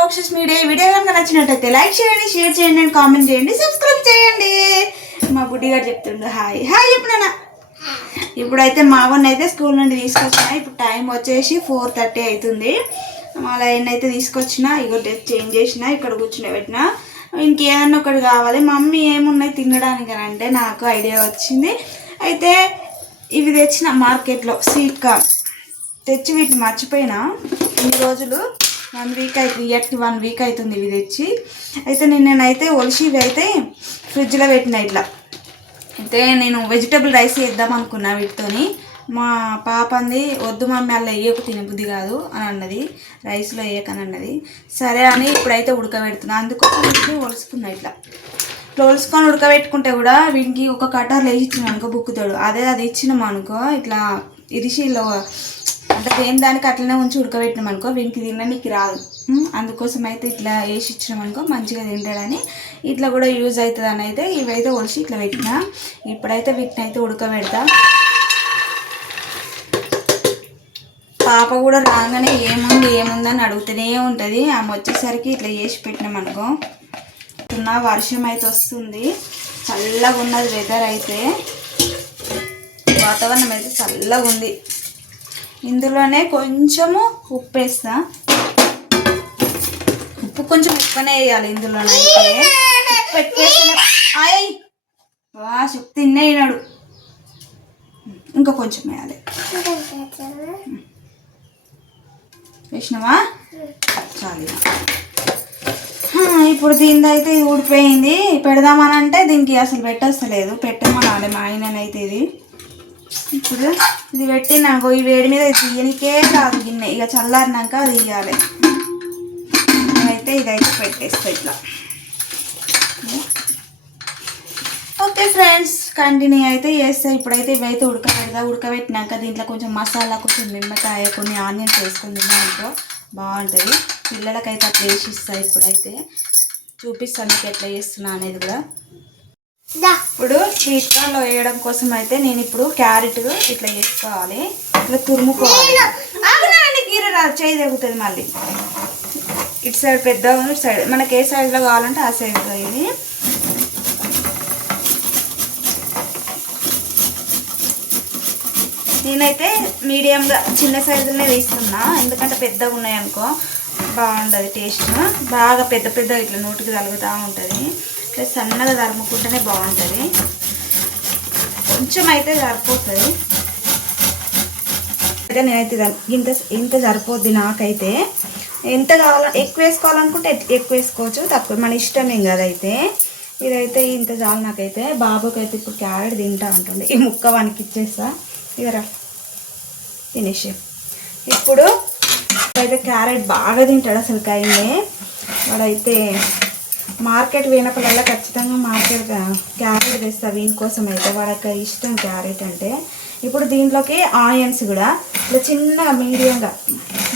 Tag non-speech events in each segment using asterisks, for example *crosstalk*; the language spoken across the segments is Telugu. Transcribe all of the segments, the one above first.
మోక్షస్ మీడియా వీడియో కనుక నచ్చినట్టయితే లైక్ చేయండి షేర్ చేయండి అండ్ కామెంట్ చేయండి సబ్స్క్రైబ్ చేయండి. మా బుడ్డి గారు చెప్తుండు హాయ్. హాయ్ చెప్పినా ఇప్పుడైతే మావన్ అయితే స్కూల్ నుండి తీసుకొచ్చిన. ఇప్పుడు టైం వచ్చేసి ఫోర్ థర్టీ అవుతుంది. మళ్ళీ అయితే తీసుకొచ్చిన. ఇగో చేంజ్ చేసిన ఇక్కడ కూర్చుని పెట్టిన ఒకటి కావాలి. మమ్మీ ఏమున్నాయి తినడానికి? అని అంటే నాకు ఐడియా వచ్చింది. అయితే ఇవి తెచ్చిన మార్కెట్లో స్వీట్ కార్న్ తెచ్చి వీటిని మర్చిపోయినా. ఇన్ని రోజులు వన్ వీక్ అవుతుంది ఇయర్కి వన్ వీక్ అవుతుంది ఇవి తెచ్చి. అయితే నేను ఒలిసి ఇవి అయితే ఫ్రిడ్జ్లో పెట్టిన ఇట్లా. అయితే నేను వెజిటబుల్ రైస్ వేద్దాం అనుకున్నా వీటితోని. మా పాప అంది వద్దు మమ్మీ అలా వేయకు తినబుద్ధి కాదు అని అన్నది. రైస్లో వేయకని అన్నది. సరే అని ఇప్పుడైతే ఉడకబెడుతున్నా. అందుకోసం వీటిని ఒలుసుకున్నా ఇట్లా. ఇట్లా ఒలుసుకొని ఉడకబెట్టుకుంటే కూడా వీటికి ఒక కటార్లు వేసి ఇచ్చినాం అనుకో బుక్కుతాడు. అదే అది ఇచ్చినాం అనుకో ఇట్లా ఇరిసిలో అంటే దానికి అట్లనే ఉంచి ఉడకబెట్టినాం అనుకో వీనికి తినడానికి రాదు. అందుకోసం అయితే ఇట్లా వేసి ఇచ్చినాం అనుకో మంచిగా తింటాడని ఇట్లా కూడా యూజ్ అవుతుంది అని అయితే ఇవైతే ఒలిసి ఇట్లా పెట్టినా. ఇప్పుడైతే వీటిని అయితే ఉడకబెడతా. పాప కూడా రాగానే ఏముంది ఏముందని అడుగుతూనే ఉంటుంది. ఆమె వచ్చేసరికి ఇట్లా చేసి పెట్టినాం అనుకో. వర్షం అయితే వస్తుంది. చల్లగా ఉన్నది వెదర్ అయితే. వాతావరణం అయితే చల్లగా ఉంది. ఇందులోనే కొంచెము ఉప్పు వేస్తా ఉప్పు కొంచెం ఎక్కువనే వేయాలి ఇందులోనే అయితే ఉప్పు ఎక్కువ వేస్తేనే ఆయ్ వా చెప్తే తినేనాడు ఇంకా కొంచెం వేయాలి. వేసినావా? చాలు ఇప్పుడు దీని అయితే ఇది ఊడిపోయింది. పెడదామని అంటే దీనికి అసలు పెట్టేస్తలేదు. పెట్టమనాలి మా ఆయననైతే ఇది. ఇప్పుడు ఇది పెట్టినాకు ఈ వేడి మీద తీయనికే కాదు గిన్నె. ఇక చల్లారినాక అది తీయాలి. అయితే ఇదైతే పెట్టేస్తా ఇట్లా. ఓకే ఫ్రెండ్స్ కంటిన్యూ అయితే చేస్తా. ఇప్పుడైతే ఇవైతే ఉడకబెడదా ఉడకబెట్టినాక దీంట్లో కొంచెం మసాలా కొంచెం నిమ్మకాయ కొన్ని ఆనియన్స్ వేసుకుని తిన్నానుకో బాగుంటుంది. పిల్లలకైతే అట్లా వేసి ఇప్పుడైతే. చూపిస్తాను మీకు ఎట్లా చేస్తున్నా అనేది కూడా. ఇప్పుడు కార్న్లో వేయడం కోసం అయితే నేను ఇప్పుడు క్యారెట్ ఇట్లా వేసుకోవాలి. ఇట్లా తురుముకోవాలి. గీర రాదు. చేయి తగ్గుతుంది మళ్ళీ. ఇటు సైడ్ పెద్దగా ఉంది ఇటు సైడ్ మనకి ఏ సైడ్లో కావాలంటే ఆ సైడ్లో ఇది. నేనైతే మీడియంగా చిన్న సైజులోనే తీస్తున్నా ఎందుకంటే పెద్దగా ఉన్నాయి అనుకో బాగుంటుంది టేస్ట్ బాగా పెద్ద పెద్ద ఇట్లా నోటికి తలుగుతూ ఉంటుంది. అయితే సన్నగా తరుముకుంటేనే బాగుంటుంది. కొంచెం అయితే సరిపోతుంది. అయితే నేనైతే ఇంత ఇంత సరిపోద్ది నాకైతే. ఎంత కావాల ఎక్కువ వేసుకోవాలనుకుంటే ఎక్కువ వేసుకోవచ్చు తక్కువ. మన ఇష్టమేం కదైతే ఇదైతే ఇంత చాలు నాకైతే. బాబుకి అయితే ఇప్పుడు క్యారెట్ తింటా ఉంటుంది ఈ ముక్క వానికి ఇచ్చేస్తా ఇదరా. తినేసి ఇప్పుడు అయితే క్యారెట్ బాగా తింటాడు అసలు కైనే. వాడైతే మార్కెట్ పోయినప్పుడల్లా ఖచ్చితంగా మార్కెట్ క్యారెట్ తెస్తా. వీని కోసం అయితే వాళ్ళకి ఇష్టం క్యారెట్ అంటే. ఇప్పుడు దీంట్లోకి ఆనియన్స్ కూడా. ఇట్లా చిన్నగా మీడియంగా.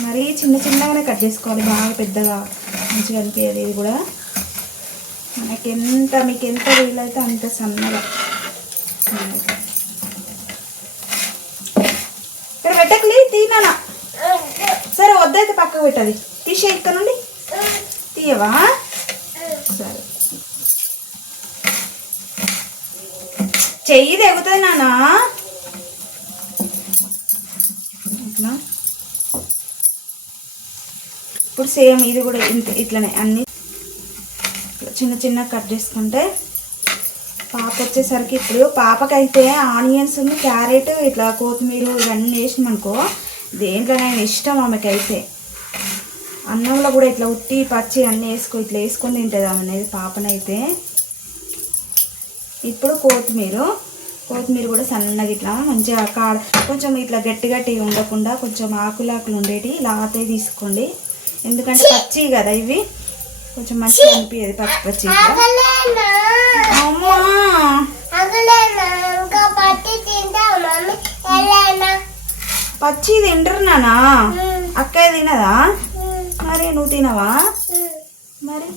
మరీ చిన్న చిన్నగానే కట్ చేసుకోవాలి. బాగా పెద్దగా. మంచిగా అనిపించేది ఇది కూడా. మనకి ఎంత మీకు ఎంత వీలైతే అంత సన్నగా. ఇక్కడ పెట్టకలి తీనా సరే వద్దైతే పక్కకు పెట్టది. తీసే ఇక్కడ నుండి. తీయవా సరే చెయ్యి తెగుతుంది నానా ఇట్లా ఇప్పుడు సేమ్ ఇది కూడా ఇంత ఇట్లనే అన్ని ఇట్లా చిన్న చిన్న కట్ చేసుకుంటే పాప వచ్చేసరికి ఇప్పుడు పాపకైతే ఆనియన్స్ క్యారెట్ ఇట్లా కొత్తిమీర ఇవన్నీ వేసినామనుకో దేంట్లోనైనా ఇష్టం ఆమెకైతే. అన్నంలో కూడా ఇట్లా ఉట్టి పచ్చి అన్నీ వేసుకో ఇట్లా వేసుకొని తింటుంది ఆమె అనేది పాపనైతే. ఇప్పుడు కొత్తిమీర. కొత్తిమీర కూడా సన్నగా ఇట్లా మంచిగా కాడ కొంచెం ఇట్లా గట్టి గట్టిగా ఉండకుండా కొంచెం ఆకులు ఆకులు ఉండేటి లాతే తీసుకోండి. ఎందుకంటే పచ్చి కదా ఇవి. కొంచెం మంచిగా అనిపించేది పచ్చి పచ్చి పచ్చి తింటారు నానా? అక్కయ్య తినదా? మరి నువ్వు తినవా? మరి?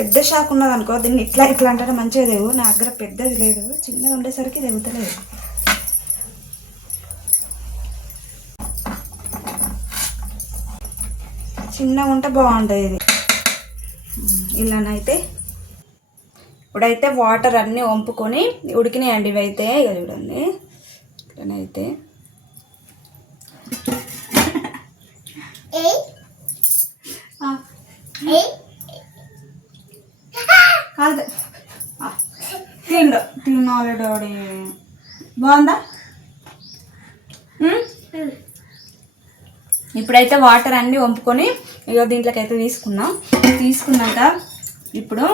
పెద్ద షాక్ ఉన్నది అనుకో దీన్ని ఇట్లా ఇట్లా అంటే మంచిగా దేవు నా దగ్గర పెద్దది లేదు. చిన్నగా ఉండేసరికి తెగుతలేదు చిన్నగా ఉంటే బాగుంటుంది ఇది. ఇలానైతే. ఇప్పుడైతే వాటర్ అన్నీ వంపుకొని ఉడికినాయండి ఇవైతే. ఇక చూడండి. ఇట్లనైతే ఆ, కాదు. తిండు. తిన్నాలి డాడీ. బాగుందా? ఇప్పుడైతే వాటర్ అన్నీ వంపుకొని ఇక దీంట్లోకి అయితే తీసుకున్నాం. తీసుకున్నాక ఇప్పుడు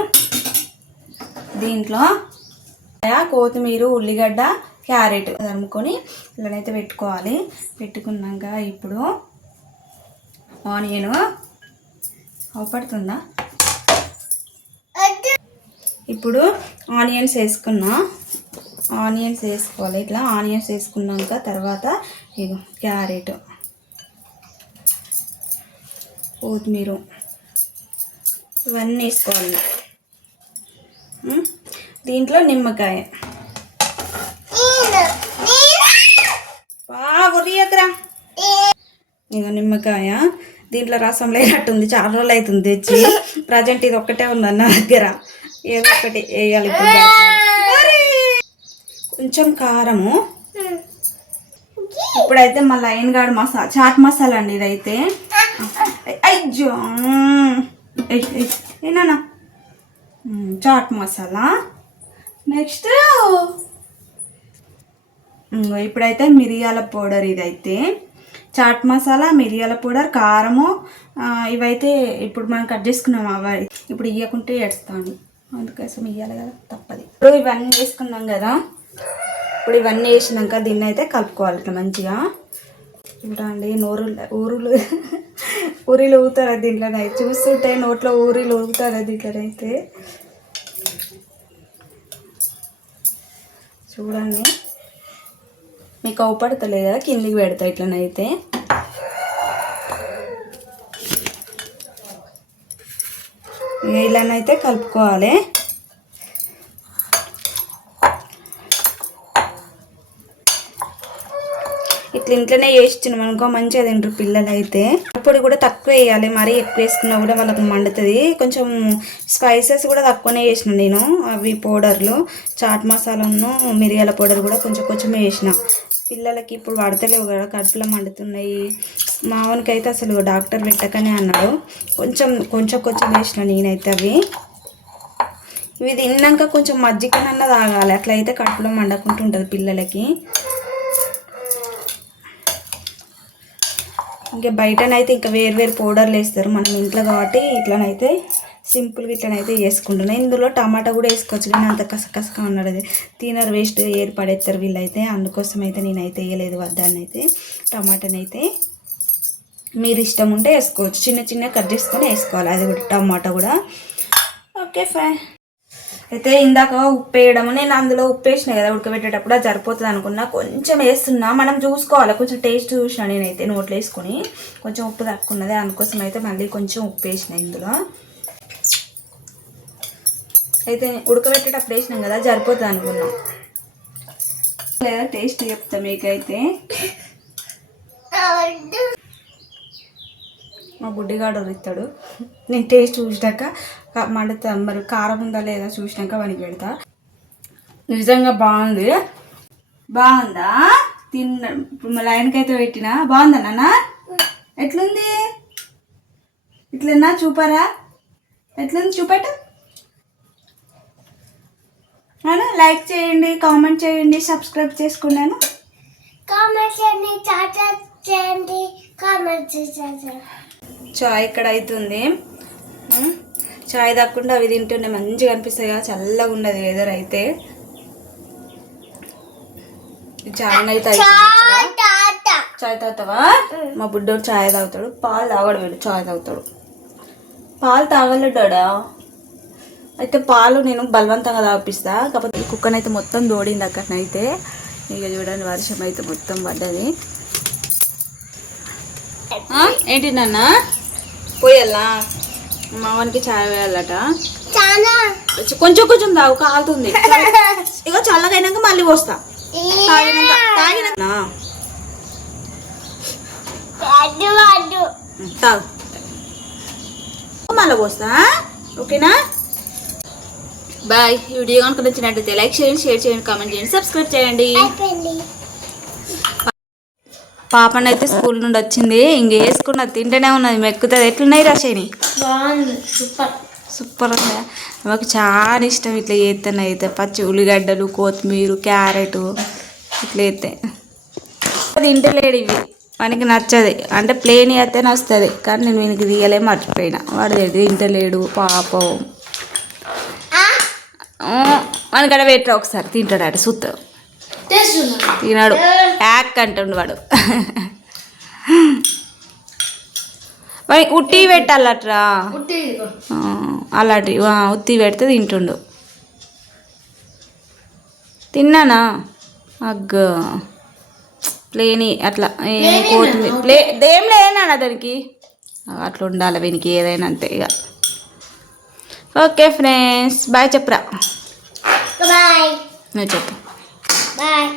దీంట్లో కొత్తిమీర ఉల్లిగడ్డ క్యారెట్ తరుముకొని ఇలానైతే పెట్టుకోవాలి. పెట్టుకున్నాక ఇప్పుడు ఆనియన్ అవపడుతుందా? ఇప్పుడు ఆనియన్స్ వేసుకున్నా. ఆనియన్స్ వేసుకోవాలి. ఇట్లా ఆనియన్స్ వేసుకున్నాక తర్వాత ఇగో క్యారెట్ కొత్తిమీర ఇవన్నీ వేసుకోవాలి. దీంట్లో నిమ్మకాయ. బాగా ఉరియకరా నిమ్మకాయ దీంట్లో రసం లేనట్టుంది. చాలా రోజులు అవుతుంది తెచ్చి. ప్రజెంట్ ఇది ఒక్కటే ఉంది నా దగ్గర? ఏదో ఒకటి వేయాలి కొంచెం కారము. ఇప్పుడైతే మా లైన్ గార్డ్ మసాలా చాట్ మసాలా అండి ఇదైతే. అయ్యో! ఏనా చాట్ మసాలా. నెక్స్ట్ ఇప్పుడైతే మిరియాల పౌడర్ ఇదైతే. చాట్ మసాలా మిరియాల పౌడర్ కారము. ఇవైతే ఇప్పుడు మనం కట్ చేసుకున్నాం అవి. ఇప్పుడు ఇవ్వకుంటే ఏడుస్తాను అందుకోసం ఇవ్వాలి కదా తప్పది. ఇప్పుడు ఇవన్నీ వేసుకున్నాం కదా ఇప్పుడు ఇవన్నీ వేసినాక దీన్ని అయితే కలుపుకోవాలి ఇట్లా మంచిగా. చూడండి నోరు ఊరులు ఊరిలు ఊగుతారు దీంట్లోనే? చూస్తుంటే నోట్లో ఊరిలు ఊగుతారు దీంట్లోనైతే చూడండి. మీకు అవపడతలే కదా కిందికి పెడతా ఇట్లనైతే. ఇలానైతే కలుపుకోవాలి. ఇట్లా ఇంట్లోనే చేస్తున్నాం అనుకో మంచిగా తింటారు పిల్లలు అయితే అప్పుడు కూడా తక్కువ వేయాలి మరీ ఎక్కువ వేసుకున్నా కూడా వాళ్ళకి మండుతుంది. కొంచెం స్పైసెస్ కూడా తక్కువనే చేసిన నేను అవి పౌడర్లు చాట్ మసాలాను మిరియాల పౌడర్ కూడా కొంచెం కొంచెం వేసిన పిల్లలకి ఇప్పుడు పడతలేవు కదా కడుపులో మండుతున్నాయి. మావనికి అయితే అసలు డాక్టర్ పెట్టకనే అన్నాడు. కొంచెం కొంచెం కొంచెం వేసిన నేనైతే అవి. ఇవి తిన్నాక కొంచెం మజ్జిగనన్నా తాగాలి అట్లయితే కడుపులో మండకుంటుంటుంది పిల్లలకి. ఇంకా బయటనైతే ఇంకా వేరు వేరు పౌడర్లు వేస్తారు మనం ఇంట్లో కాబట్టి ఇట్లనైతే సింపుల్గా ఇట్లనైతే చేసుకుంటున్నాను ఇందులో టమాటా కూడా వేసుకోవచ్చు కానీ అంత కసకసగా ఉన్నాడు అది. తినరు వేస్ట్ ఏర్పడేస్తారు వీళ్ళైతే. అందుకోసం అయితే నేనైతే వేయలేదు వద్దాన్ని అయితే టమాటానైతే మీరు ఇష్టం ఉంటే వేసుకోవచ్చు. చిన్న చిన్న కట్ చేసుకొని వేసుకోవాలి. అది కూడా టమాటా కూడా. Okay fine. అయితే ఇందాక ఉప్పు వేయడము నేను అందులో ఉప్పు వేసిన కదా ఉడకబెట్టేటప్పుడు అది సరిపోతుంది అనుకున్నా. కొంచెం వేస్తున్నా మనం చూసుకోవాలి. కొంచెం టేస్ట్ చూసిన నేనైతే నోట్లో వేసుకొని కొంచెం ఉప్పు తక్కున్నది అందుకోసం అయితే మళ్ళీ కొంచెం ఉప్పు వేసిన ఇందులో. అయితే ఉడకబెట్టేటప్పుడు వేసినాం కదా సరిపోతుంది అనుకున్నాం. లేదా టేస్ట్ చెప్తా మీకైతే. మా బుడ్డిగాడు ఇస్తాడు నేను టేస్ట్ చూసినాక క- మండుతా మరి కారం ఉందా లేదా చూసినాక వానికి పెడతా. నిజంగా బాగుంది. బాగుందా? తిన్న ఇప్పుడు లైన్కి అయితే పెట్టినా. బాగుందా నాన్న? ఎట్లుంది? ఇట్లన్నా చూపారా? ఎట్లుంది చూపెట్టు. నాన్న లైక్ చేయండి కామెంట్ చేయండి సబ్స్క్రైబ్ చేసుకున్నాను. కామెంట్ చేయండి చాటా చేయండి కామెంట్ చేసేసారు చాయ్ ఇక్కడ అవుతుంది చాయ్ తక్కకుండా అవి తింటుంటే మంచిగా అనిపిస్తాయి కదా చల్లగా ఉన్నది వెదర్ అయితే. చాయ్ అయితే చాయ్ తాగుతావా? మా బుడ్డోడు చాయ్ తాగుతాడు పాలు తాగడు వీడు చాయ్ తాగుతాడు. పాలు తాగలేడాడా? అయితే పాలు నేను బలవంతంగా తాగిపిస్తా కాకపోతే కుక్కనైతే మొత్తం దోడింది అక్కడనైతే. ఇక చూడండి వర్షం అయితే మొత్తం పడ్డది. ఏంటి నాన్న? పోయల్లా మావానికి చాయ్ వేయాలట. కొంచెం కొంచెం తాగు కాలుతుంది. *laughs* ఇగో చల్లగైనాక మళ్ళీ పోస్తా. తాగినాక తాగు. మళ్ళీ పోస్తా ఓకేనా? బాయ్. ఈ వీడియో కనుక నచ్చినట్టయితే లైక్ చేయండి షేర్ చేయండి కామెంట్ చేయండి సబ్స్క్రైబ్ చేయండి. పాపనైతే స్కూల్ నుండి వచ్చింది. ఇంక వేసుకున్నది తింటేనే ఉన్నది. మెక్కుతుంది. ఎట్లున్నాయి బాగుంది. సూపర్. సూపర్ ఉంది? మాకు చాలా ఇష్టం ఇట్లా చేస్తాను అయితే పచ్చి ఉల్లిగడ్డలు కొత్తిమీర క్యారెట్ ఇట్లా చేస్తే తింటలేడు ఇవి. వానికి నచ్చది. అంటే ప్లేన్ అయితే నచ్చుతుంది కానీ నేను వీనికి తీయలే మర్చిపోయినా. వాడు తింటలేడు పాపం. వానికి అక్కడ పెట్టరా ఒకసారి. తింటాడు అటు తెస్తున్నా తినాడు. యాక్ అంటుండు వాడు. వాడి ఉట్టి పెట్టాలట్రా? అలాంటి ఉత్తి పెడితే తింటుండు. తిన్నానా? అగ్గ. ప్లేని అట్లా ఏ కొత్తిమీర. ప్లే ఏం లేనా దానికి. అట్లా ఉండాలి వీనికి ఏదైనా అంతే ఇక. ఓకే ఫ్రెండ్స్ బాయ్ చెప్పురా. బాయ్. నువ్వు చెప్పు. బాయ్